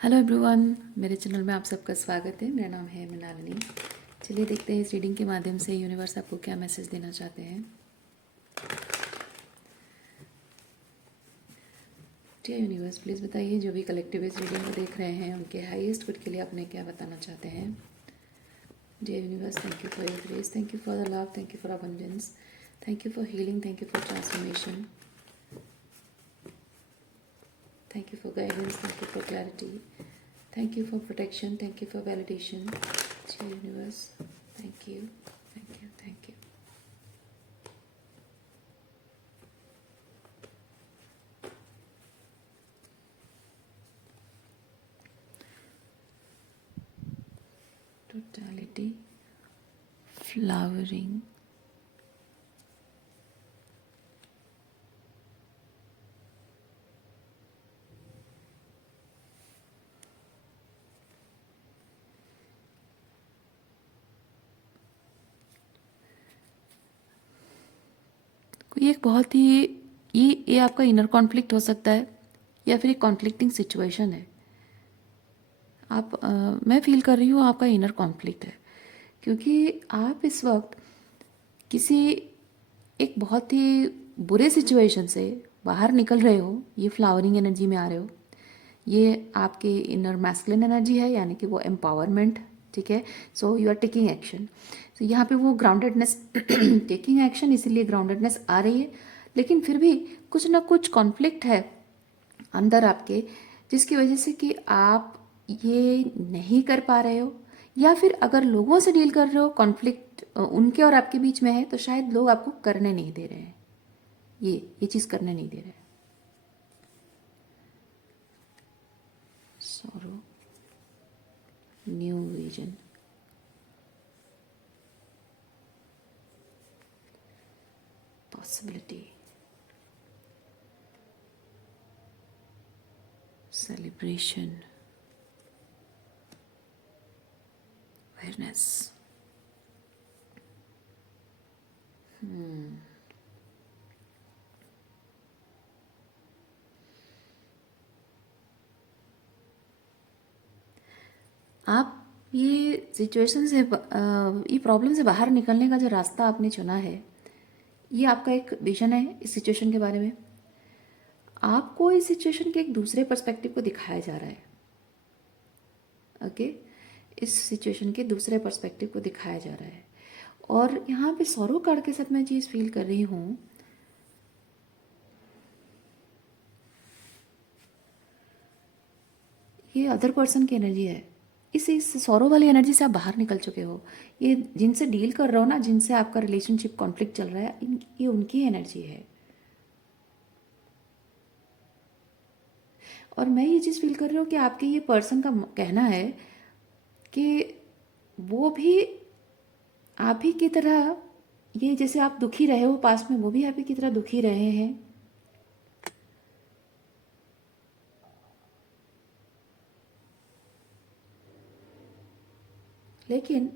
Hello everyone, मेरे channel में आप सबका स्वागत है। मेरा नाम है मृणालिनी। चलिए देखते हैं इस रीडिंग के माध्यम से यूनिवर्स आपको क्या मैसेज देना चाहते हैं। डियर यूनिवर्स, प्लीज़ बताइए जो भी कलेक्टिव इस रीडिंग को देख रहे हैं उनके हाईएस्ट गुड के लिए आपने क्या बताना चाहते हैं। Dear universe, thank you for your grace, thank you for the love, thank you for abundance, thank you for healing, thank you for transformation, thank you for guidance, thank you for clarity, thank you for protection, thank you for validation. Dear universe, thank you, thank you, thank you. Totality, flowering, कोई एक बहुत ही ये आपका inner conflict हो सकता है या फिर एक कॉन्फ्लिक्टिंग सिचुएशन है। मैं फील कर रही हूँ आपका इनर कॉन्फ्लिक्ट है, क्योंकि आप इस वक्त किसी एक बहुत ही बुरे सिचुएशन से बाहर निकल रहे हो। ये फ्लावरिंग एनर्जी में आ रहे हो। ये आपके इनर मैस्कुलिन एनर्जी है, यानी कि वो एम्पावरमेंट। ठीक है, so you are taking action. तो यहाँ पे वो ग्राउंडेडनेस टेकिंग एक्शन, इसीलिए ग्राउंडेडनेस आ रही है। लेकिन फिर भी कुछ ना कुछ कॉन्फ्लिक्ट है अंदर आपके, जिसकी वजह से कि आप ये नहीं कर पा रहे हो, या फिर अगर लोगों से डील कर रहे हो, कॉन्फ्लिक्ट उनके और आपके बीच में है, तो शायद लोग आपको करने नहीं दे रहे हैं, ये चीज़ करने नहीं दे रहे हैं। Sorrow, new vision, possibility, celebration, awareness. आप ये सिचुएशन से ये प्रॉब्लम से बाहर निकलने का जो रास्ता आपने चुना है, ये आपका एक विजन है इस सिचुएशन के बारे में। आपको इस सिचुएशन के एक दूसरे पर्सपेक्टिव को दिखाया जा रहा है। ओके, इस सिचुएशन के दूसरे पर्सपेक्टिव को दिखाया जा रहा है। और यहाँ पे सौरव कार्ड के साथ मैं चीज़ फील कर रही हूँ, ये अदर पर्सन की एनर्जी है। इस सौरव वाली एनर्जी से आप बाहर निकल चुके हो। ये जिनसे डील कर रहे हो ना, जिनसे आपका रिलेशनशिप कॉन्फ्लिक्ट चल रहा है, ये उनकी एनर्जी है। और मैं ये चीज़ फील कर रही हूँ कि आपके ये पर्सन का कहना है कि वो भी आप ही की तरह, ये जैसे आप दुखी रहे हो पास्ट में, वो भी आप ही की तरह दुखी रहे हैं। लेकिन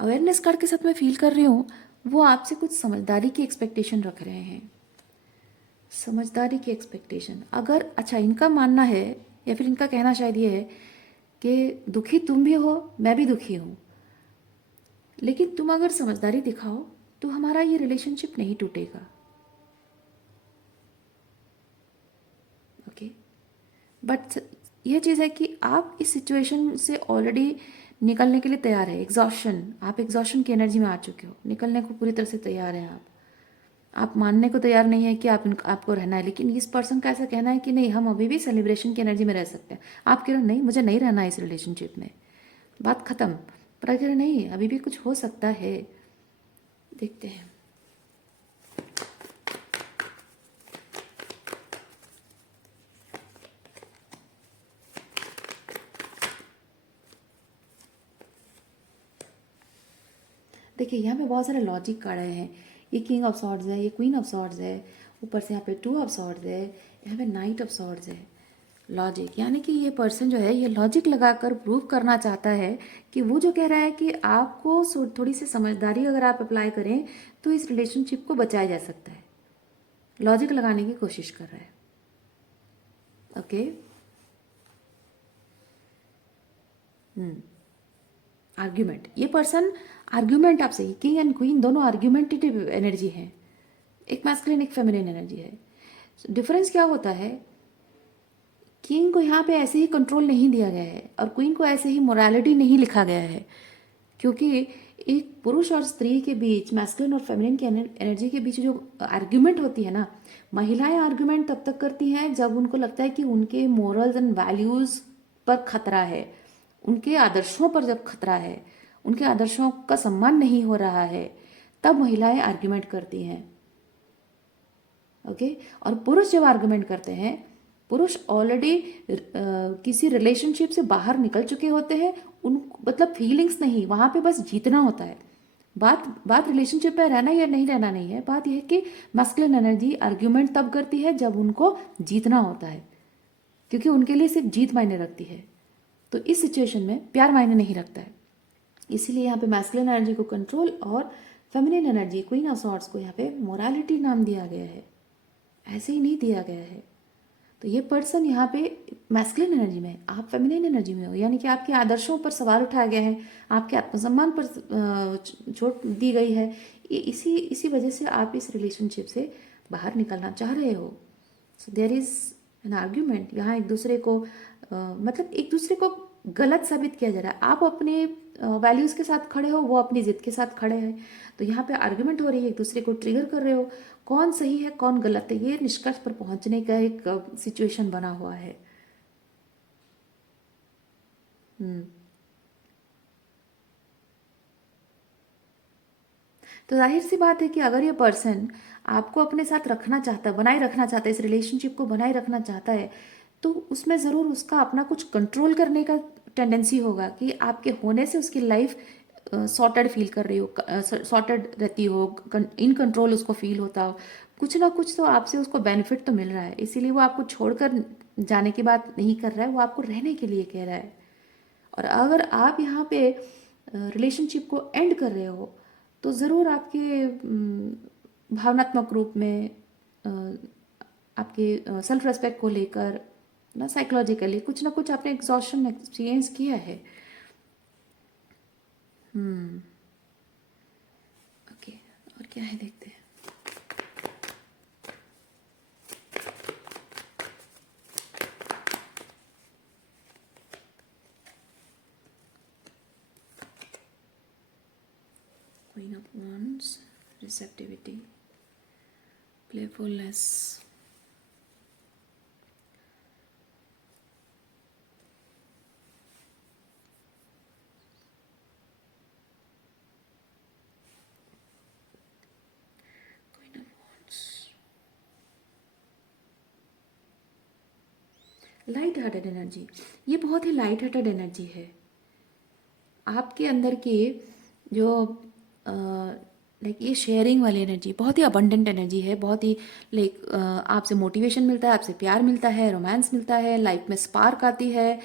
अवेयरनेस कार्ड के साथ मैं फील कर रही हूँ, वो आपसे कुछ समझदारी की एक्सपेक्टेशन रख रहे हैं। समझदारी की एक्सपेक्टेशन, अगर अच्छा इनका मानना है या फिर इनका कहना शायद ये है कि दुखी तुम भी हो, मैं भी दुखी हूँ, लेकिन तुम अगर समझदारी दिखाओ तो हमारा ये रिलेशनशिप नहीं टूटेगा। ओके, बट ये चीज़ है कि आप इस सिचुएशन से ऑलरेडी निकलने के लिए तैयार है। एग्जॉशन, आप एग्जॉशन की एनर्जी में आ चुके हो, निकलने को पूरी तरह से तैयार हैं आप मानने को तैयार नहीं है कि आपको रहना है। लेकिन इस पर्सन का ऐसा कहना है कि नहीं, हम अभी भी सेलिब्रेशन की एनर्जी में रह सकते हैं। आप कह रहे हो नहीं, मुझे नहीं रहना है इस रिलेशनशिप में, बात खत्म। पर अगर नहीं, अभी भी कुछ हो सकता है। देखते हैं। देखिए, यहाँ पे बहुत सारे लॉजिक कार्ड आए हैं। ये किंग ऑफ सॉर्ड्स है, ये क्वीन ऑफ सॉर्ड्स है, ऊपर से यहाँ पे टू ऑफ सॉर्ड्स है, यहाँ पे नाइट ऑफ सॉर्ड्स है। लॉजिक, यानी कि ये पर्सन जो है ये लॉजिक लगाकर प्रूव करना चाहता है कि वो जो कह रहा है कि आपको थोड़ी सी समझदारी अगर आप अप्लाई करें तो इस रिलेशनशिप को बचाया जा सकता है। लॉजिक लगाने की कोशिश कर रहा है। ओके, आर्ग्यूमेंट, ये पर्सन आर्ग्यूमेंट आपसे, किंग एंड क्वीन दोनों आर्ग्यूमेंटेटिव एनर्जी है, एक मैस्कुलिन एक फेमिनिन एनर्जी है। डिफरेंस क्या होता है, किंग को यहाँ पे ऐसे ही कंट्रोल नहीं दिया गया है और क्वीन को ऐसे ही मोरालिटी नहीं लिखा गया है, क्योंकि एक पुरुष और स्त्री के बीच, मैस्कुलिन और फेमिनिन की एनर्जी के बीच जो आर्ग्यूमेंट होती है ना, महिलाएं आर्ग्यूमेंट तब तक करती हैं जब उनको लगता है कि उनके मोरल्स एंड वैल्यूज पर खतरा है, उनके आदर्शों पर जब खतरा है, उनके आदर्शों का सम्मान नहीं हो रहा है, तब महिलाएं आर्ग्यूमेंट करती हैं। ओके और पुरुष जब आर्गुमेंट करते हैं, पुरुष ऑलरेडी किसी रिलेशनशिप से बाहर निकल चुके होते हैं, उन मतलब फीलिंग्स नहीं, वहां पे बस जीतना होता है। बात बात रिलेशनशिप में रहना या नहीं रहना नहीं है, बात यह है कि मैस्कुलिन एनर्जी आर्ग्यूमेंट तब करती है जब उनको जीतना होता है, क्योंकि उनके लिए सिर्फ जीत मायने रखती है। तो इस सिचुएशन में प्यार मायने नहीं रखता है, इसीलिए यहाँ पे मैस्कुलिन एनर्जी को कंट्रोल और feminine energy queen of swords को यहाँ पे मोरालिटी नाम दिया गया है, ऐसे ही नहीं दिया गया है। तो ये पर्सन यहाँ पे मैस्कुलिन एनर्जी में, आप फेमिनिन एनर्जी में हो, यानी कि आपके आदर्शों पर सवाल उठाया गया है, आपके आत्मसम्मान पर चोट दी गई है, इसी वजह से आप इस रिलेशनशिप से बाहर निकलना चाह रहे हो। So there is an argument, यहाँ एक दूसरे को मतलब एक दूसरे को गलत साबित किया जा रहा है। आप अपने वैल्यूज के साथ खड़े हो, वो अपनी जिद के साथ खड़े हैं, तो यहाँ पे आर्ग्यूमेंट हो रही है, एक दूसरे को ट्रिगर कर रहे हो, कौन सही है कौन गलत है, ये निष्कर्ष पर पहुंचने का एक सिचुएशन बना हुआ है। तो जाहिर सी बात है कि अगर ये पर्सन आपको अपने साथ रखना चाहता है, बनाए रखना चाहता है, इस रिलेशनशिप को बनाए रखना चाहता है, तो उसमें ज़रूर उसका अपना कुछ कंट्रोल करने का टेंडेंसी होगा कि आपके होने से उसकी लाइफ सॉर्टेड फील कर रही हो, सॉर्टेड रहती हो, इन कंट्रोल उसको फील होता हो, कुछ ना कुछ तो आपसे उसको बेनिफिट तो मिल रहा है, इसीलिए वो आपको छोड़कर जाने की बात नहीं कर रहा है, वो आपको रहने के लिए कह रहा है। और अगर आप यहाँ पे रिलेशनशिप को एंड कर रहे हो, तो ज़रूर आपके भावनात्मक रूप में आपके सेल्फ रेस्पेक्ट को लेकर ना, साइकोलॉजिकली कुछ ना कुछ आपने एग्जॉशन एक्सपीरियंस किया है। ओके और क्या है देखते हैं। Queen of Wands, receptivity, playfulness, Queen of Wands, light hearted energy, ये बहुत ही लाइट हार्टेड एनर्जी है। आपके अंदर की जो लाइक ये शेयरिंग वाली एनर्जी बहुत ही अबंडेंट एनर्जी है, बहुत ही लाइक आपसे मोटिवेशन मिलता है, आपसे प्यार मिलता है, रोमांस मिलता है, लाइफ में स्पार्क आती है,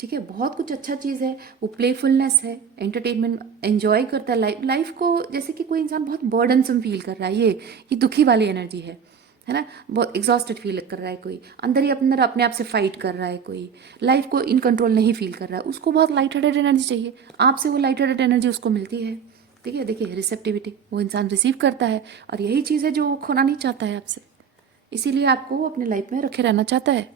ठीक है, बहुत कुछ अच्छा चीज़ है। वो प्लेफुलनेस है, एंटरटेनमेंट एंजॉय करता है लाइफ को, जैसे कि कोई इंसान बहुत बर्डनसम फील कर रहा है, ये दुखी वाली एनर्जी है ना, बहुत एग्जॉस्टेड फील कर रहा है, कोई अंदर ही अपने आप से फाइट कर रहा है, कोई लाइफ को इन कंट्रोल नहीं फील कर रहा है, उसको बहुत लाइट हार्टेड एनर्जी चाहिए, आपसे वो लाइट हार्टेड एनर्जी उसको मिलती है। ठीक है, देखिए रिसेप्टिविटी, वो इंसान रिसीव करता है और यही चीज़ है जो वो खोना नहीं चाहता है आपसे, इसीलिए आपको वो अपने लाइफ में रखे रहना चाहता है।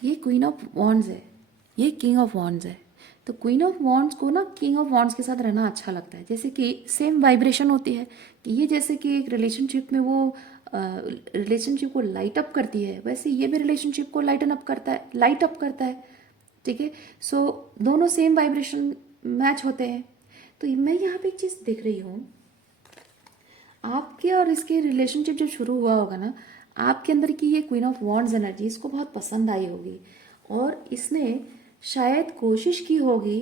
ये क्वीन ऑफ वॉन्ड्स है, ये किंग ऑफ वॉन्ड्स है। तो क्वीन ऑफ वॉन्ड्स को ना किंग ऑफ वॉन्ड्स के साथ रहना अच्छा लगता है, जैसे कि सेम वाइब्रेशन होती है कि ये जैसे कि एक रिलेशनशिप में वो रिलेशनशिप को लाइट अप करती है, वैसे ये भी रिलेशनशिप को लाइटन अप करता है, लाइट अप करता है। ठीक है, सो दोनों सेम वाइब्रेशन मैच होते हैं। तो मैं यहाँ पे एक चीज़ देख रही हूँ, आपके और इसके रिलेशनशिप जब शुरू हुआ होगा ना, आपके अंदर की ये क्वीन ऑफ वॉन्ड्स एनर्जी इसको बहुत पसंद आई होगी और इसने शायद कोशिश की होगी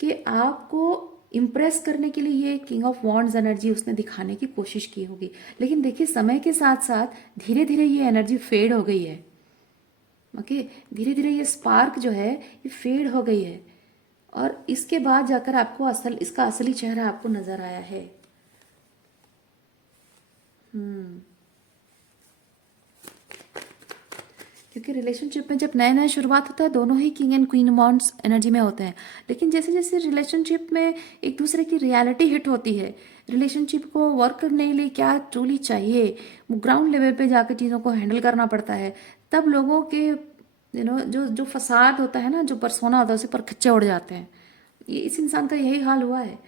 कि आपको इम्प्रेस करने के लिए ये किंग ऑफ वॉन्ड्स एनर्जी उसने दिखाने की कोशिश की होगी, लेकिन देखिए समय के साथ साथ धीरे धीरे ये एनर्जी फेड हो गई है। ओके, धीरे धीरे ये स्पार्क जो है ये फेड हो गई है, और इसके बाद जाकर आपको इसका असली चेहरा आपको नजर आया है। क्योंकि रिलेशनशिप में जब नया नया शुरुआत होता है दोनों ही king and queen wands energy में होते हैं, लेकिन जैसे जैसे रिलेशनशिप में एक दूसरे की रियलिटी हिट होती है, रिलेशनशिप को वर्क करने के लिए क्या ट्रूली चाहिए, वो ग्राउंड लेवल पे जाकर चीज़ों को हैंडल करना पड़ता है, तब लोगों के जो जो फसाद होता है ना, जो परसोना होता है उसे पर खच्चे उड़ जाते हैं। ये इस इंसान का यही हाल हुआ है,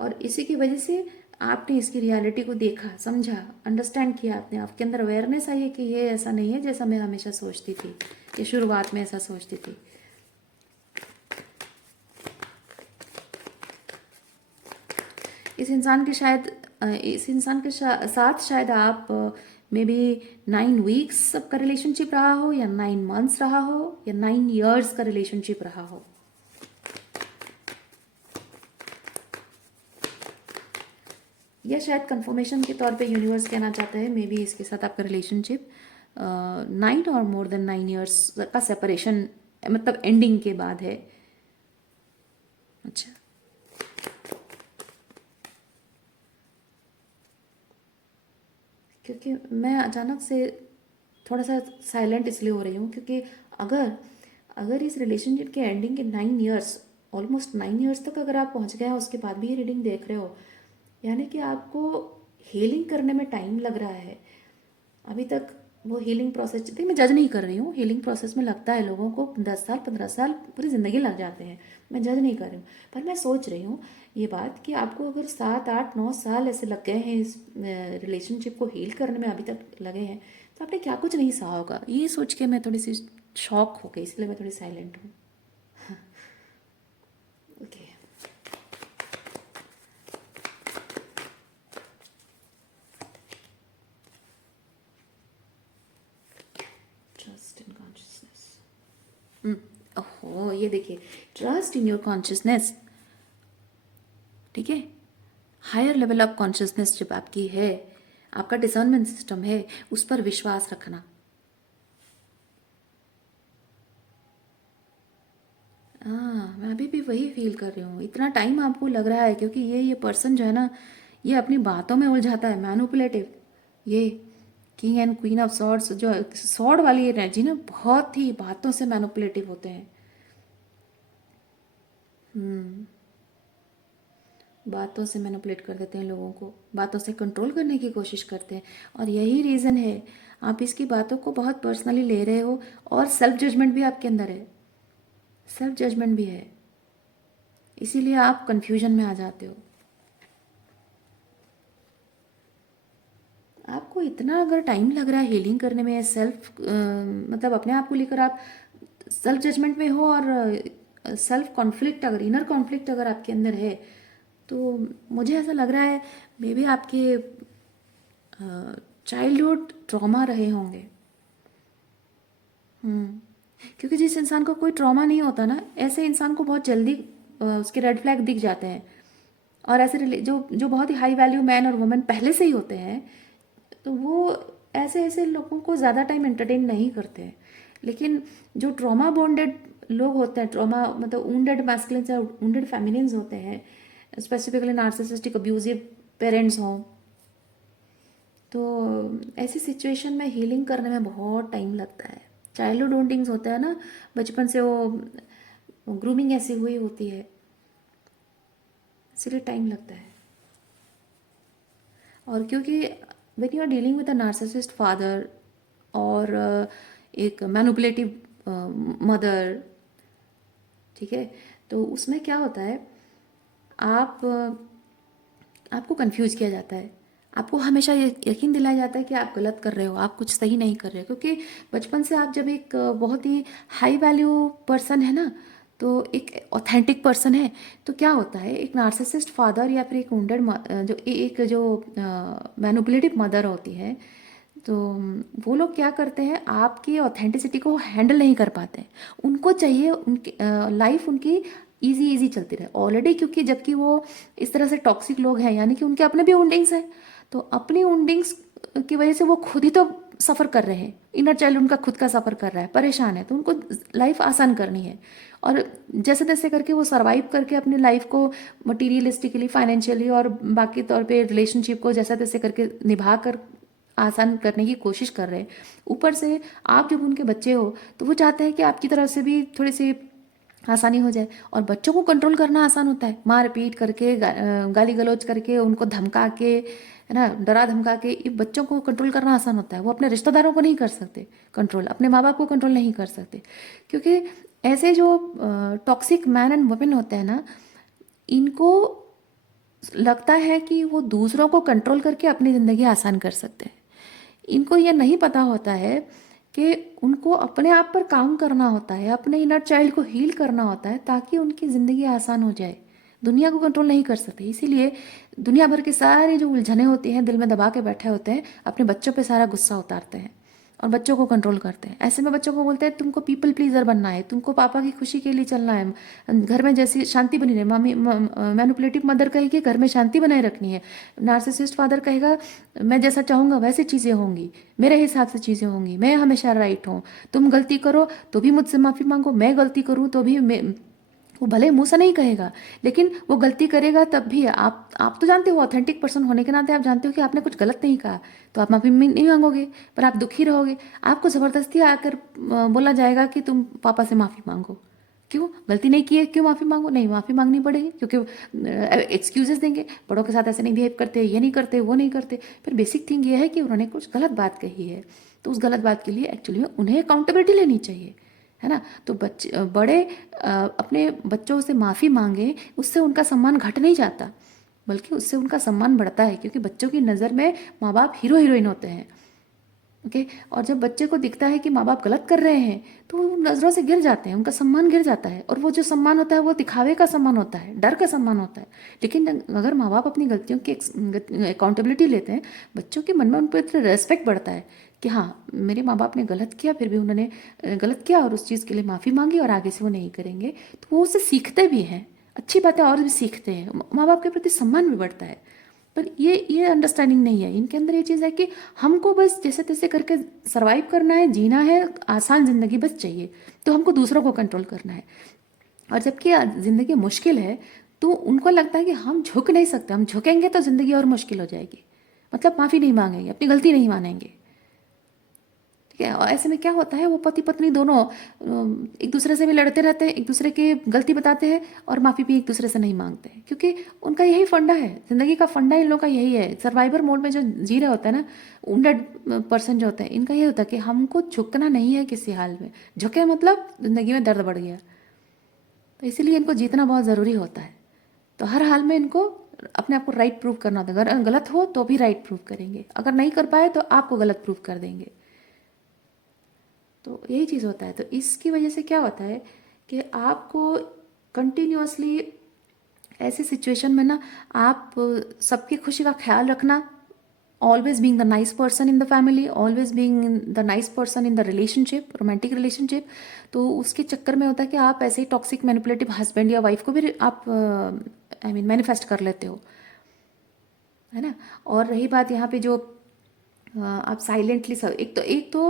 और इसी की वजह से आपने इसकी रियलिटी को देखा, समझा, अंडरस्टैंड किया, आपने आपके अंदर अवेयरनेस आई है कि ये ऐसा नहीं है जैसा मैं हमेशा सोचती थी, ये शुरुआत में ऐसा सोचती थी। इस इंसान के साथ शायद आप मे बी 9 वीक्स का रिलेशनशिप रहा हो, या 9 मंथ्स रहा हो, या 9 years का रिलेशनशिप रहा हो। या शायद कंफर्मेशन के तौर पे यूनिवर्स कहना चाहता है मे बी इसके साथ आपका रिलेशनशिप 9 और more than 9 years का सेपरेशन, मतलब एंडिंग के बाद है। अच्छा, क्योंकि मैं अचानक से थोड़ा सा साइलेंट इसलिए हो रही हूँ क्योंकि अगर अगर इस रिलेशनशिप के एंडिंग के 9 years, ऑलमोस्ट 9 years तक अगर आप पहुँच गए हैं उसके बाद भी ये रीडिंग देख रहे हो, यानी कि आपको हीलिंग करने में टाइम लग रहा है अभी तक। वो हीलिंग प्रोसेस, देखिए मैं जज नहीं कर रही हूँ, हीलिंग प्रोसेस में लगता है लोगों को 10 साल 15 साल, पूरी ज़िंदगी लग जाते हैं, मैं जज नहीं कर रही हूँ, पर मैं सोच रही हूँ ये बात कि आपको अगर 7 8 9 साल ऐसे लग गए हैं इस रिलेशनशिप को हील करने में, अभी तक लगे हैं, तो आपने क्या कुछ नहीं सहा होगा। ये सोच के मैं थोड़ी सी शॉक हो गई, इसलिए मैं थोड़ी साइलेंट हूँ। Okay, trust in consciousness. ओहो, ये देखिए, ट्रस्ट इन योर कॉन्शियसनेस, ठीक है, हायर लेवल ऑफ कॉन्शियसनेस जब आपकी है, आपका डिसर्नमेंट सिस्टम है, उस पर विश्वास रखना। हाँ, मैं अभी भी वही फील कर रही हूँ, इतना टाइम आपको लग रहा है क्योंकि ये पर्सन जो है ना, ये अपनी बातों में उलझाता है, मैनिपुलेटिव। ये king and queen of swords, जो सॉर्ड वाली एनर्जी ना, बहुत ही बातों से मैनिपुलेटिव होते हैं। बातों से मैनिपुलेट कर देते हैं लोगों को, बातों से कंट्रोल करने की कोशिश करते हैं, और यही रीज़न है आप इसकी बातों को बहुत पर्सनली ले रहे हो, और सेल्फ जजमेंट भी आपके अंदर है, सेल्फ जजमेंट भी है, इसीलिए आप कंफ्यूजन में आ जाते हो। आपको इतना अगर टाइम लग रहा है हीलिंग करने में, मतलब अपने आप को लेकर आप सेल्फ जजमेंट में हो, और सेल्फ कॉन्फ्लिक्ट, अगर इनर कॉन्फ्लिक्ट अगर आपके अंदर है, तो मुझे ऐसा लग रहा है मे बी आपके चाइल्डहुड ट्रॉमा रहे होंगे। क्योंकि जिस इंसान को कोई ट्रॉमा नहीं होता ना, ऐसे इंसान को बहुत जल्दी उसके रेड फ्लैग दिख जाते हैं, और ऐसे जो जो बहुत ही हाई वैल्यू मैन और वुमेन पहले से ही होते हैं, तो वो ऐसे ऐसे लोगों को ज़्यादा टाइम एंटरटेन नहीं करते हैं। लेकिन जो ट्रॉमा बॉन्डेड लोग होते हैं, ट्रॉमा मतलब वुंडेड मैस्कुलिन्स या वुंडेड फेमिनिन्स होते हैं, स्पेसिफिकली नार्सिसिस्टिक अब्यूजिव पेरेंट्स हों, तो ऐसी सिचुएशन में हीलिंग करने में बहुत टाइम लगता है। चाइल्डहुड वोंडिंग्स होता है ना, बचपन से वो ग्रूमिंग ऐसी हुई होती है, इसलिए टाइम लगता है। और क्योंकि when you are dealing with a narcissist father, और एक मैनिपुलेटिव मदर, ठीक है, तो उसमें क्या होता है, आप आपको कंफ्यूज किया जाता है, आपको हमेशा ये यकीन दिलाया जाता है कि आप गलत कर रहे हो, आप कुछ सही नहीं कर रहे हो, क्योंकि बचपन से आप जब एक बहुत ही हाई वैल्यू पर्सन है ना, तो एक ऑथेंटिक पर्सन है, तो क्या होता है, एक नार्सिसिस्ट फादर या फिर एक वुंडेड जो मैनिपुलेटिव मदर होती है, तो वो लोग क्या करते हैं, आपकी ऑथेंटिसिटी को हैंडल नहीं कर पाते, उनको चाहिए उनकी लाइफ उनकी इजी इजी चलती रहे ऑलरेडी, क्योंकि जबकि वो इस तरह से टॉक्सिक लोग हैं, यानी कि उनके अपने भी उंडिंग्स हैं, तो अपनी उंडिंग्स की वजह से वो खुद ही तो सफ़र कर रहे हैं, इनर चाइल्ड उनका खुद का सफ़र कर रहा है, परेशान है, तो उनको लाइफ आसान करनी है, और जैसे तैसे करके वो सरवाइव करके अपनी लाइफ को मटीरियलिस्टिकली, फाइनेंशियली और बाकी तौर पे रिलेशनशिप को जैसा तैसे करके निभा कर आसान करने की कोशिश कर रहे हैं। ऊपर से आप जब उनके बच्चे हो तो वो चाहते हैं कि आपकी तरफ से भी थोड़ी सी आसानी हो जाए, और बच्चों को कंट्रोल करना आसान होता है, मार पीट करके, गाली गलौज करके, उनको धमका के, है ना, डरा धमका के, ये बच्चों को कंट्रोल करना आसान होता है। वो अपने रिश्तेदारों को नहीं कर सकते कंट्रोल, अपने माँ बाप को कंट्रोल नहीं कर सकते, क्योंकि ऐसे जो टॉक्सिक मैन एंड वुमेन होते हैं ना, इनको लगता है कि वो दूसरों को कंट्रोल करके अपनी ज़िंदगी आसान कर सकते हैं। इनको ये नहीं पता होता है कि उनको अपने आप पर काम करना होता है, अपने इनर चाइल्ड को हील करना होता है, ताकि उनकी ज़िंदगी आसान हो जाए। दुनिया को कंट्रोल नहीं कर सकते, इसीलिए दुनिया भर की सारी जो उलझने होती हैं दिल में दबा के बैठे होते हैं, अपने बच्चों पे सारा गुस्सा उतारते हैं और बच्चों को कंट्रोल करते हैं। ऐसे में बच्चों को बोलते हैं तुमको पीपल प्लीजर बनना है, तुमको पापा की खुशी के लिए चलना है, घर में जैसी शांति बनी रहे। मम्मी मैनिपुलेटिव मदर कहेगी घर में शांति बनाए रखनी है, नार्सिसिस्ट फादर कहेगा मैं जैसा चाहूँगा वैसी चीज़ें होंगी, मेरे हिसाब से चीज़ें होंगी, मैं हमेशा राइट हूँ, तुम गलती करो तो भी मुझसे माफ़ी मांगो, मैं गलती करूँ तो भी वो भले मुंह से नहीं कहेगा, लेकिन वो गलती करेगा तब भी आप तो जानते हो, ऑथेंटिक पर्सन होने के नाते आप जानते हो कि आपने कुछ गलत नहीं कहा, तो आप माफ़ी नहीं मांगोगे, पर आप दुखी रहोगे। आपको ज़बरदस्ती आकर बोला जाएगा कि तुम पापा से माफ़ी मांगो, क्यों, गलती नहीं की है, क्यों माफ़ी मांगो, नहीं माफ़ी मांगनी पड़ेगी, क्योंकि एक्सक्यूजेस देंगे, बड़ों के साथ ऐसे नहीं बिहेव करते, ये नहीं करते, वो नहीं करते। फिर बेसिक थिंग ये है कि उन्होंने कुछ गलत बात कही है, तो उस गलत बात के लिए एक्चुअली में उन्हें अकाउंटेबिलिटी लेनी चाहिए, है ना। तो बच्चे बड़े अपने बच्चों से माफ़ी मांगे, उससे उनका सम्मान घट नहीं जाता, बल्कि उससे उनका सम्मान बढ़ता है, क्योंकि बच्चों की नज़र में माँ बाप हीरो हीरोइन होते हैं। ओके, और जब बच्चे को दिखता है कि माँ बाप गलत कर रहे हैं तो वो नज़रों से गिर जाते हैं, उनका सम्मान गिर जाता है, और वो जो सम्मान होता है वो दिखावे का सम्मान होता है, डर का सम्मान होता है। लेकिन अगर माँ बाप अपनी गलतियों की अकाउंटेबिलिटी लेते हैं, बच्चों के मन में उन पर रेस्पेक्ट बढ़ता है कि हाँ मेरे माँ बाप ने गलत किया, फिर भी उन्होंने गलत किया और उस चीज़ के लिए माफ़ी मांगी, और आगे से वो नहीं करेंगे, तो वो उससे सीखते भी हैं, अच्छी बातें और भी सीखते हैं, माँ बाप के प्रति सम्मान भी बढ़ता है। पर ये अंडरस्टैंडिंग नहीं है इनके अंदर। ये चीज़ है कि हमको बस जैसे तैसे करके सरवाइव करना है, जीना है, आसान ज़िंदगी बस चाहिए, तो हमको दूसरों को कंट्रोल करना है। और जबकि ज़िंदगी मुश्किल है, तो उनको लगता है कि हम झुक नहीं सकते, हम झुकेंगे तो ज़िंदगी और मुश्किल हो जाएगी, मतलब माफ़ी नहीं मांगेंगे, अपनी गलती नहीं मानेंगे, ठीक है। और ऐसे में क्या होता है, वो पति पत्नी दोनों एक दूसरे से भी लड़ते रहते हैं, एक दूसरे की गलती बताते हैं, और माफ़ी भी एक दूसरे से नहीं मांगते हैं, क्योंकि उनका यही फंडा है, ज़िंदगी का फंडा इन लोगों का यही है। सर्वाइवर मोड में जो जी रहे होते हैं ना, 100% जो होते हैं, इनका यही होता है कि हमको झुकना नहीं है किसी हाल में, झुके मतलब ज़िंदगी में दर्द बढ़ गया, तो इसीलिए इनको जीतना बहुत ज़रूरी होता है। तो हर हाल में इनको अपने आप को राइट प्रूव करना होता है, अगर गलत हो तो भी राइट प्रूव करेंगे, अगर नहीं कर पाए तो आपको गलत प्रूव कर देंगे। तो यही चीज़ होता है। तो इसकी वजह से क्या होता है कि आपको कंटिन्यूअसली ऐसी सिचुएशन में ना, आप सबकी खुशी का ख्याल रखना, always being the nice person in the family, always being the nice person in the relationship, romantic relationship, तो उसके चक्कर में होता है कि आप ऐसे ही टॉक्सिक मैनिपुलेटिव हस्बैंड या वाइफ को भी आप आई मीन मैनिफेस्ट कर लेते हो, है ना। और रही बात यहाँ पे जो आप साइलेंटली सब, एक तो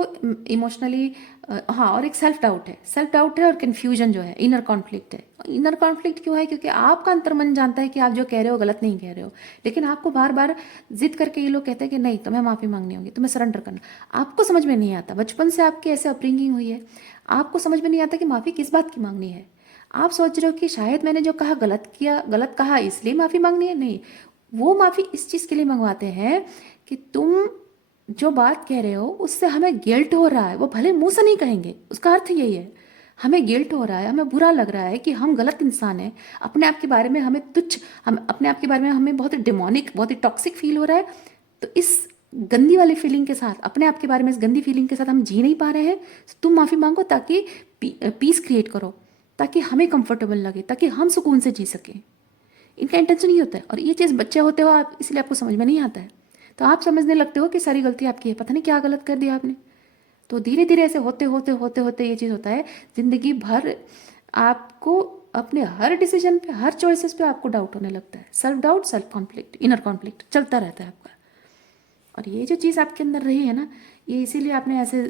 इमोशनली, हाँ, और एक सेल्फ डाउट है और कन्फ्यूजन जो है, इनर कॉन्फ्लिक्ट है। इनर कॉन्फ्लिक्ट क्यों है, क्योंकि आपका अंतर्मन जानता है कि आप जो कह रहे हो गलत नहीं कह रहे हो, लेकिन आपको बार बार जिद करके ये लोग कहते हैं कि नहीं तुम्हें माफ़ी मांगनी होगी, तुम्हें सरेंडर करना। आपको समझ में नहीं आता, बचपन से आपकी ऐसे अपब्रिंगिंग हुई है, आपको समझ में नहीं आता कि माफ़ी किस बात की मांगनी है। आप सोच रहे हो कि शायद मैंने जो कहा गलत किया, गलत कहा इसलिए माफ़ी मांगनी है, नहीं, वो माफ़ी इस चीज़ के लिए मंगवाते हैं कि तुम जो बात कह रहे हो उससे हमें गिल्ट हो रहा है, वो भले मुंह से नहीं कहेंगे, उसका अर्थ यही है, हमें गिल्ट हो रहा है, हमें बुरा लग रहा है कि हम गलत इंसान हैं, अपने आप के बारे में हमें तुच्छ, हम अपने आप के बारे में हमें बहुत ही डिमोनिक, बहुत ही टॉक्सिक फील हो रहा है। तो इस गंदी वाली फीलिंग के साथ, अपने आप के बारे में इस गंदी फीलिंग के साथ हम जी नहीं पा रहे हैं, तो तुम माफ़ी मांगो, ताकि पीस क्रिएट करो, ताकि हमें कंफर्टेबल लगे, ताकि हम सुकून से जी सकें। इनका इंटेंशन ये होता है, और ये चीज़ बच्चे होते हो आप, इसलिए आपको समझ में नहीं आता है, तो आप समझने लगते हो कि सारी गलती आपकी है, पता नहीं क्या गलत कर दिया आपने। तो धीरे धीरे ऐसे होते होते होते होते ये चीज़ होता है, ज़िंदगी भर आपको अपने हर डिसीजन पे, हर चॉइसेस पे आपको डाउट होने लगता है। Self doubt, self conflict, inner conflict चलता रहता है आपका। और ये जो चीज़ आपके अंदर रही है ना, ये इसीलिए आपने ऐसे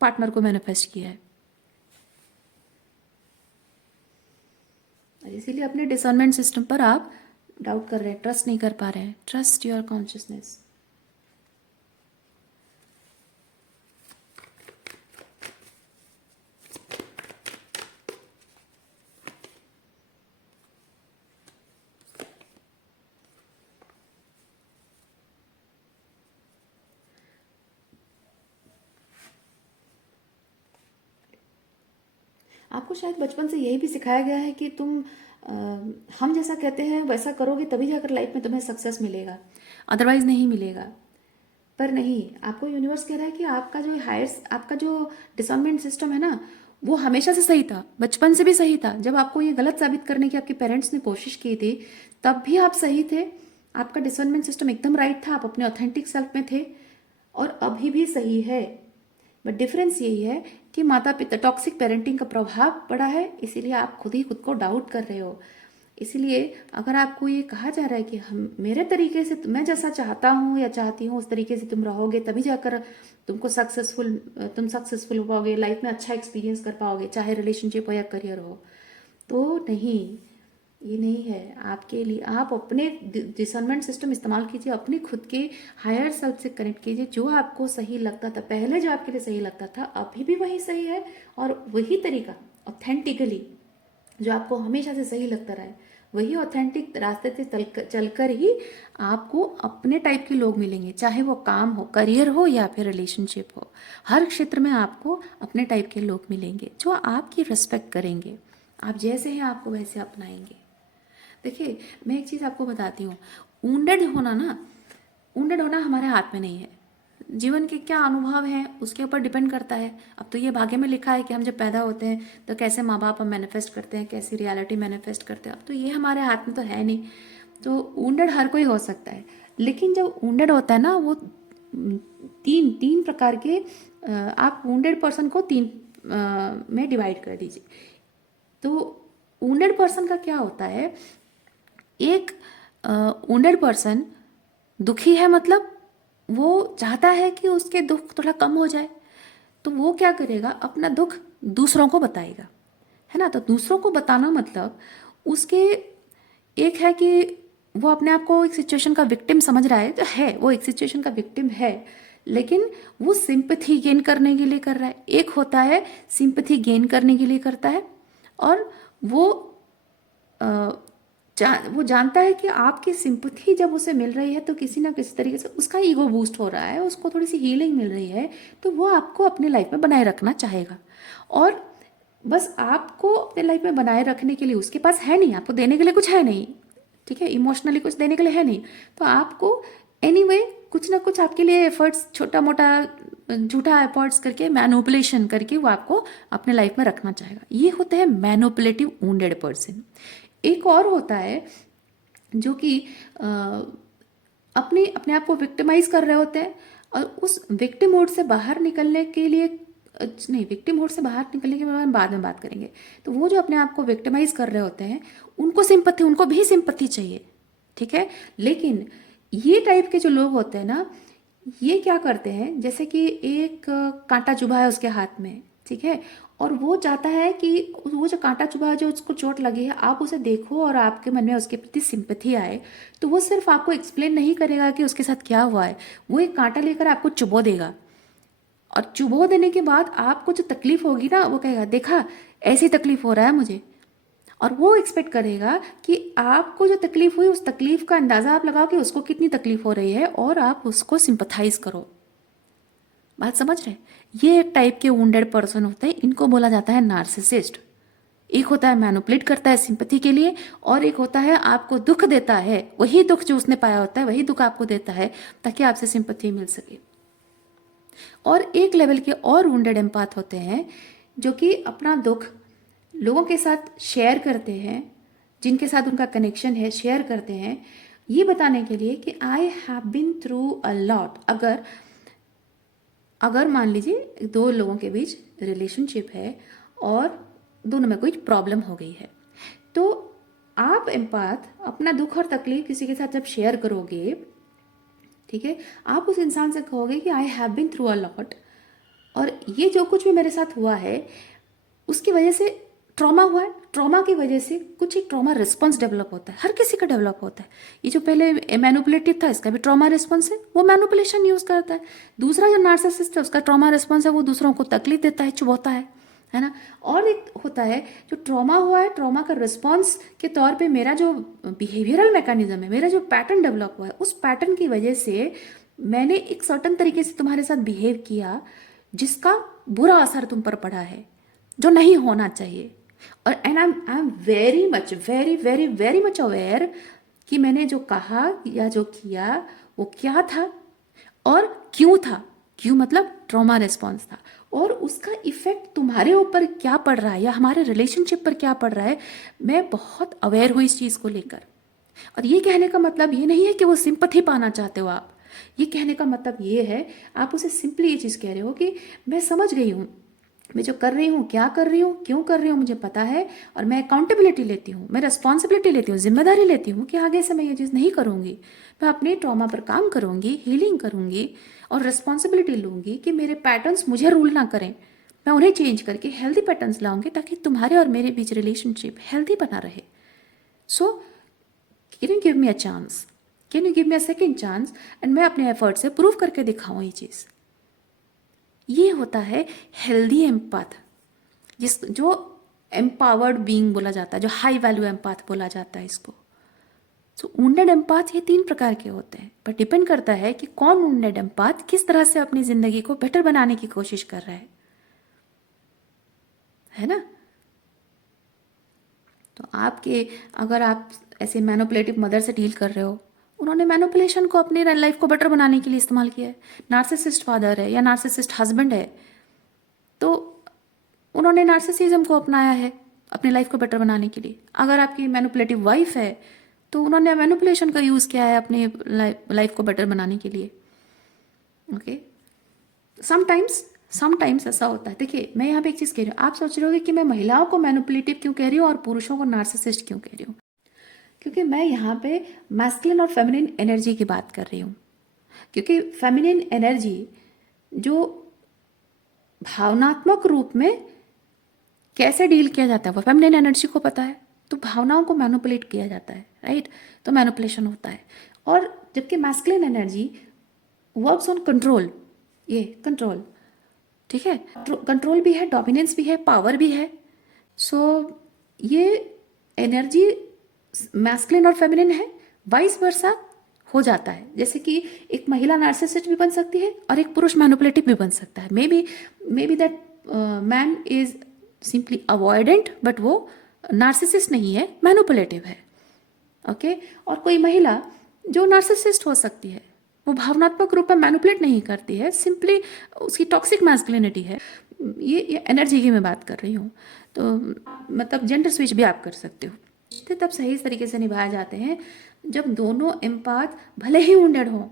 पार्टनर को मैनिफेस्ट किया है, और इसीलिए अपने डिसर्नमेंट सिस्टम पर आप डाउट कर रहे हैं, ट्रस्ट नहीं कर पा रहे हैं। Trust your consciousness. आपको शायद बचपन से यही भी सिखाया गया है कि तुम हम जैसा कहते हैं वैसा करोगे तभी जाकर लाइफ में तुम्हें सक्सेस मिलेगा, अदरवाइज नहीं मिलेगा। पर नहीं, आपको यूनिवर्स कह रहा है कि आपका जो डिसर्नमेंट सिस्टम है ना, वो हमेशा से सही था, बचपन से भी सही था। जब आपको ये गलत साबित करने की आपके पेरेंट्स ने कोशिश की थी, तब भी आप सही थे। आपका डिसर्नमेंट सिस्टम एकदम राइट था, आप अपने ऑथेंटिक सेल्फ में थे, और अभी भी सही है। बट डिफरेंस यही है कि माता पिता टॉक्सिक पेरेंटिंग का प्रभाव पड़ा है, इसीलिए आप खुद ही खुद को डाउट कर रहे हो। इसीलिए अगर आपको ये कहा जा रहा है कि हम मेरे तरीके से, मैं जैसा चाहता हूँ या चाहती हूँ उस तरीके से तुम रहोगे तभी जाकर तुम सक्सेसफुल हो पाओगे, लाइफ में अच्छा एक्सपीरियंस कर पाओगे, चाहे रिलेशनशिप हो या करियर हो, तो नहीं, ये नहीं है आपके लिए। आप अपने डिसर्नमेंट सिस्टम इस्तेमाल कीजिए, अपने खुद के हायर सेल्फ से कनेक्ट कीजिए। जो आपको सही लगता था पहले, जो आपके लिए सही लगता था, अभी भी वही सही है, और वही तरीका ऑथेंटिकली जो आपको हमेशा से सही लगता रहा है, वही ऑथेंटिक रास्ते से चलकर ही आपको अपने टाइप के लोग मिलेंगे, चाहे वो काम हो, करियर हो या फिर रिलेशनशिप हो। हर क्षेत्र में आपको अपने टाइप के लोग मिलेंगे जो आपकी रिस्पेक्ट करेंगे। आप जैसे हैं आपको वैसे अपनाएंगे। देखिए, मैं एक चीज़ आपको बताती हूँ, वुंडेड होना हमारे हाथ में नहीं है। जीवन के क्या अनुभव हैं उसके ऊपर डिपेंड करता है। अब तो ये भाग्य में लिखा है कि हम जब पैदा होते हैं तो कैसे माँ बाप हम मैनिफेस्ट करते हैं, कैसी रियलिटी मैनिफेस्ट करते हैं, अब तो ये हमारे हाथ में तो है नहीं। तो वुंडेड हर कोई हो सकता है, लेकिन जब वुंडेड होता है ना, वो तीन तीन प्रकार के आप वुंडेड पर्सन को तीन में डिवाइड कर दीजिए। तो वुंडेड पर्सन का क्या होता है, एक वुंडेड पर्सन दुखी है, मतलब वो चाहता है कि उसके दुख थोड़ा कम हो जाए, तो वो क्या करेगा, अपना दुख दूसरों को बताएगा, है ना। तो दूसरों को बताना मतलब उसके, एक है कि वो अपने आप को एक सिचुएशन का विक्टिम समझ रहा है, तो है वो एक सिचुएशन का विक्टिम है, लेकिन वो सिंपैथी गेन करने के लिए कर रहा है। एक होता है सिंपैथी गेन करने के लिए करता है, और वो वो जानता है कि आपकी सिंपैथी जब उसे मिल रही है तो किसी ना किसी तरीके से उसका ईगो बूस्ट हो रहा है, उसको थोड़ी सी हीलिंग मिल रही है, तो वो आपको अपने लाइफ में बनाए रखना चाहेगा। और बस आपको अपने लाइफ में बनाए रखने के लिए, उसके पास है नहीं, आपको देने के लिए कुछ है नहीं, ठीक है, इमोशनली कुछ देने के लिए है नहीं, तो आपको एनीवे कुछ ना कुछ आपके लिए एफर्ट्स, छोटा मोटा झूठा एफर्ट्स करके, मैनिपुलेशन करके वो आपको अपने लाइफ में रखना चाहेगा। ये होता है मैनिपुलेटिव वुंडेड पर्सन। एक और होता है जो कि अपने अपने आप को विक्टिमाइज कर रहे होते हैं, और उस विक्टिम मोड से बाहर निकलने के लिए, नहीं, विक्टिम मोड से बाहर निकलने के बारे में बाद में बात करेंगे। तो वो जो अपने आप को विक्टिमाइज कर रहे होते हैं, उनको भी सिंपत्ति चाहिए, ठीक है। लेकिन ये टाइप के जो लोग होते हैं ना, ये क्या करते हैं, जैसे कि एक कांटा चुभा है उसके हाथ में, ठीक है, और वो चाहता है कि वो जो कांटा चुभा है, जो उसको चोट लगी है, आप उसे देखो और आपके मन में उसके प्रति सिंपैथी आए, तो वो सिर्फ आपको एक्सप्लेन नहीं करेगा कि उसके साथ क्या हुआ है, वो एक कांटा लेकर आपको चुबो देगा, और चुबो देने के बाद आपको जो तकलीफ होगी ना, वो कहेगा देखा ऐसी तकलीफ हो रहा है मुझे, और वो एक्सपेक्ट करेगा कि आपको जो तकलीफ हुई उस तकलीफ का अंदाज़ा आप लगाओ कि उसको कितनी तकलीफ हो रही है, और आप उसको सिंपथाइज करो। बात समझ रहे? ये एक टाइप के वुंडेड पर्सन होते हैं, इनको बोला जाता है नार्सिसिस्ट। एक होता है मैनिपुलेट करता है सिंपैथी के लिए, और एक होता है आपको दुख देता है, वही दुख जो उसने पाया होता है वही दुख आपको देता है ताकि आपसे सिंपैथी मिल सके। और एक लेवल के और वुंडेड एम्पाथ होते हैं जो कि अपना दुख लोगों के साथ शेयर करते हैं, जिनके साथ उनका कनेक्शन है, शेयर करते हैं, ये बताने के लिए कि I have been through a lot. अगर मान लीजिए दो लोगों के बीच रिलेशनशिप है और दोनों में कोई प्रॉब्लम हो गई है, तो आप एम्पाथ अपना दुख और तकलीफ किसी के साथ जब शेयर करोगे, ठीक है, आप उस इंसान से कहोगे कि I have been through a lot, और ये जो कुछ भी मेरे साथ हुआ है उसकी वजह से ट्रॉमा हुआ है, ट्रॉमा की वजह से कुछ एक ट्रॉमा रिस्पॉन्स डेवलप होता है, हर किसी का डेवलप होता है। ये जो पहले मैनुपुलेटिव था, इसका भी ट्रॉमा रिस्पॉन्स है, वो मैनुपुलेशन यूज़ करता है। दूसरा जो नार्सिसिस्ट है, उसका ट्रॉमा रिस्पॉन्स है, वो दूसरों को तकलीफ देता है, चुभोता है ना। और एक होता है जो ट्रॉमा हुआ है, ट्रॉमा का रिस्पॉन्स के तौर पे मेरा जो बिहेवियरल मैकेनिज्म है, मेरा जो पैटर्न डेवलप हुआ है, उस पैटर्न की वजह से मैंने एक सर्टन तरीके से तुम्हारे साथ बिहेव किया जिसका बुरा असर तुम पर पड़ा है, जो नहीं होना चाहिए। और and I am very much very very very much aware कि मैंने जो कहा या जो किया वो क्या था और क्यों था। क्यों मतलब ट्रॉमा रिस्पॉन्स था, और उसका इफेक्ट तुम्हारे ऊपर क्या पड़ रहा है या हमारे रिलेशनशिप पर क्या पड़ रहा है, मैं बहुत अवेयर हुई इस चीज़ को लेकर। और ये कहने का मतलब ये नहीं है कि वो सिंपथी पाना चाहते हो आप, ये कहने का मतलब ये है, आप उसे सिंपली ये चीज़ कह रहे हो कि मैं समझ गई हूँ, मैं जो कर रही हूँ, क्या कर रही हूँ, क्यों कर रही हूँ, मुझे पता है, और मैं अकाउंटेबिलिटी लेती हूँ, मैं रिस्पॉन्सिबिलिटी लेती हूँ, जिम्मेदारी लेती हूँ कि आगे से मैं ये चीज़ नहीं करूँगी। मैं अपने ट्रॉमा पर काम करूँगी, हीलिंग करूँगी, और रिस्पॉन्सिबिलिटी लूँगी कि मेरे पैटर्न्स मुझे रूल ना करें। मैं उन्हें चेंज करके हेल्दी पैटर्न्स लाऊंगी ताकि तुम्हारे और मेरे बीच रिलेशनशिप हेल्दी बना रहे। So can you give me a chance, can you give me a second chance, and मैं अपने एफर्ट से प्रूव करके दिखाऊँ ये चीज़। ये होता है हेल्दी एम्पाथ, जिस जो एम्पावर्ड बीइंग बोला जाता है, जो हाई वैल्यू एम्पाथ बोला जाता है इसको। सो वुंडेड एम्पाथ ये 3 प्रकार के होते हैं, पर डिपेंड करता है कि कौन वुंडेड एम्पाथ किस तरह से अपनी ज़िंदगी को बेटर बनाने की कोशिश कर रहा है ना। तो आपके, अगर आप ऐसे मैनिपुलेटिव मदर से डील कर रहे हो, उन्होंने मैनिपुलेशन को अपनी लाइफ को बेटर बनाने के लिए इस्तेमाल किया है। नार्सिसिस्ट फादर है या नार्सिसिस्ट हस्बैंड है, तो उन्होंने नार्सिसिज्म को अपनाया है अपनी लाइफ को बेटर बनाने के लिए। अगर आपकी मैनिपुलेटिव वाइफ है, तो उन्होंने मैनिपुलेशन का यूज़ किया है अपने लाइफ को बेटर बनाने के लिए। ओके, समटाइम्स समटाइम्स ऐसा होता है। देखिए, मैं यहाँ पे एक चीज़ कह रही हूँ, आप सोच रहे होगे कि मैं महिलाओं को मैनिपुलेटिव क्यों कह रही हूँ और पुरुषों को नार्सिसिस्ट क्यों कह रही हूँ, क्योंकि मैं यहाँ पे मैस्कुलिन और फेमिनिन एनर्जी की बात कर रही हूँ। क्योंकि फेमिनिन एनर्जी जो भावनात्मक रूप में कैसे डील किया जाता है वो फेमिनिन एनर्जी को पता है, तो भावनाओं को मैनिपुलेट किया जाता है, राइट, तो मैनिपुलेशन होता है। और जबकि masculine energy works on control, ये कंट्रोल, ठीक है, कंट्रोल भी है, डोमिनेंस भी है, पावर भी है। सो ये एनर्जी मैस्कुलिन और फेमिनिन है, वाइस वर्सा हो जाता है। जैसे कि एक महिला नार्सिसिस्ट भी बन सकती है और एक पुरुष मैनिपुलेटिव भी बन सकता है। May be that man is simply avoidant, but वो नार्सिसिस्ट नहीं है, मैनिपुलेटिव है। ओके, और कोई महिला जो नार्सिसिस्ट हो सकती है, वो भावनात्मक रूप में मैनिपुलेट नहीं करती है, सिंपली उसकी टॉक्सिक मैस्कुलिनिटी है। ये एनर्जी की मैं बात कर रही हूँ। तो मतलब जेंडर स्विच भी आप कर सकते हो। रिश्ते तब सही तरीके से निभाए जाते हैं जब दोनों एम्पाथ भले ही वुंडेड हों,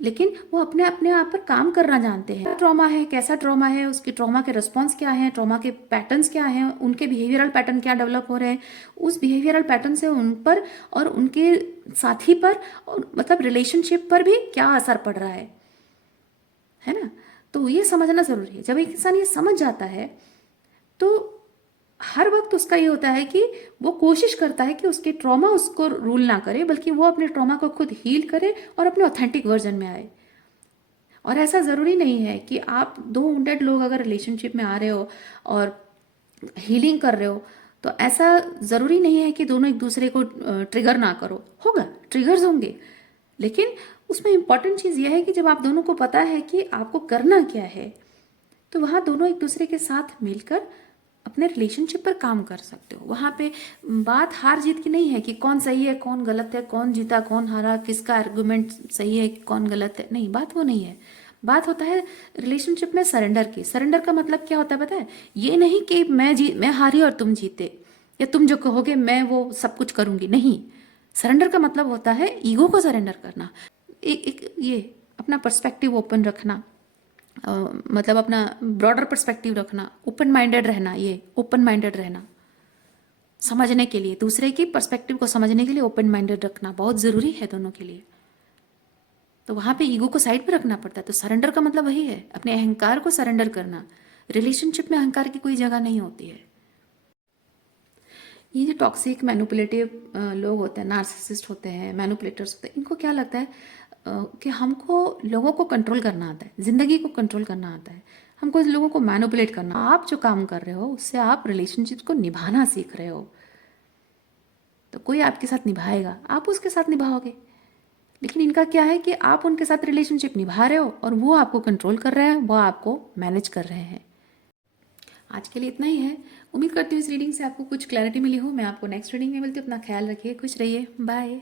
लेकिन वो अपने अपने आप पर काम करना जानते हैं। ट्रॉमा है, कैसा ट्रॉमा है, उसकी ट्रॉमा के रिस्पॉन्स क्या हैं, ट्रॉमा के पैटर्न्स क्या हैं, उनके बिहेवियरल पैटर्न क्या डेवलप हो रहे हैं, उस बिहेवियरल पैटर्न से उन पर और उनके साथी पर और मतलब रिलेशनशिप पर भी क्या असर पड़ रहा है ना। तो ये समझना ज़रूरी है। जब एक इंसान ये समझ जाता है, तो हर वक्त उसका ये होता है कि वो कोशिश करता है कि उसके ट्रॉमा उसको रूल ना करे, बल्कि वो अपने ट्रॉमा को खुद हील करे और अपने ऑथेंटिक वर्जन में आए। और ऐसा ज़रूरी नहीं है कि आप 2 वुंडेड लोग अगर रिलेशनशिप में आ रहे हो और हीलिंग कर रहे हो, तो ऐसा ज़रूरी नहीं है कि दोनों एक दूसरे को ट्रिगर ना करो। होगा, ट्रिगर्स होंगे, लेकिन उसमें इम्पॉर्टेंट चीज़ यह है कि जब आप दोनों को पता है कि आपको करना क्या है, तो वहाँ दोनों एक दूसरे के साथ मिलकर अपने रिलेशनशिप पर काम कर सकते हो। वहाँ पे बात हार जीत की नहीं है कि कौन सही है कौन गलत है, कौन जीता कौन हारा, किसका आर्गुमेंट सही है कौन गलत है, नहीं, बात वो नहीं है। बात होता है रिलेशनशिप में सरेंडर की। सरेंडर का मतलब क्या होता है पता है? ये नहीं कि मैं हारी और तुम जीते, या तुम जो कहोगे मैं वो सब कुछ करूँगी, नहीं। सरेंडर का मतलब होता है ईगो को सरेंडर करना, एक ये अपना पर्सपेक्टिव ओपन रखना, मतलब अपना ब्रॉडर पर्सपेक्टिव रखना, ओपन माइंडेड रहना, ये ओपन माइंडेड रहना। समझने के लिए, दूसरे की पर्सपेक्टिव को समझने के लिए ओपन माइंडेड रखना बहुत ज़रूरी है दोनों के लिए। तो वहाँ पे ईगो को साइड पे रखना पड़ता है। तो सरेंडर का मतलब वही है, अपने अहंकार को सरेंडर करना। रिलेशनशिप में अहंकार की कोई जगह नहीं होती है। ये जो टॉक्सिक मैनिपुलेटिव लोग होते हैं, नार्सिसिस्ट होते हैं, मैनिपुलेटर्स होते हैं, इनको क्या लगता है कि हमको लोगों को कंट्रोल करना आता है, ज़िंदगी को कंट्रोल करना आता है, हमको लोगों को मैनिपुलेट करना। आप जो काम कर रहे हो उससे आप रिलेशनशिप को निभाना सीख रहे हो। तो कोई आपके साथ निभाएगा, आप उसके साथ निभाओगे। लेकिन इनका क्या है कि आप उनके साथ रिलेशनशिप निभा रहे हो और वो आपको कंट्रोल कर रहे हैं, वो आपको मैनेज कर रहे हैं। आज के लिए इतना ही है। उम्मीद करती हूँ इस रीडिंग से आपको कुछ क्लैरिटी मिली हो। मैं आपको नेक्स्ट रीडिंग में मिलती हूँ। अपना ख्याल रखिए, खुश रहिए, बाय।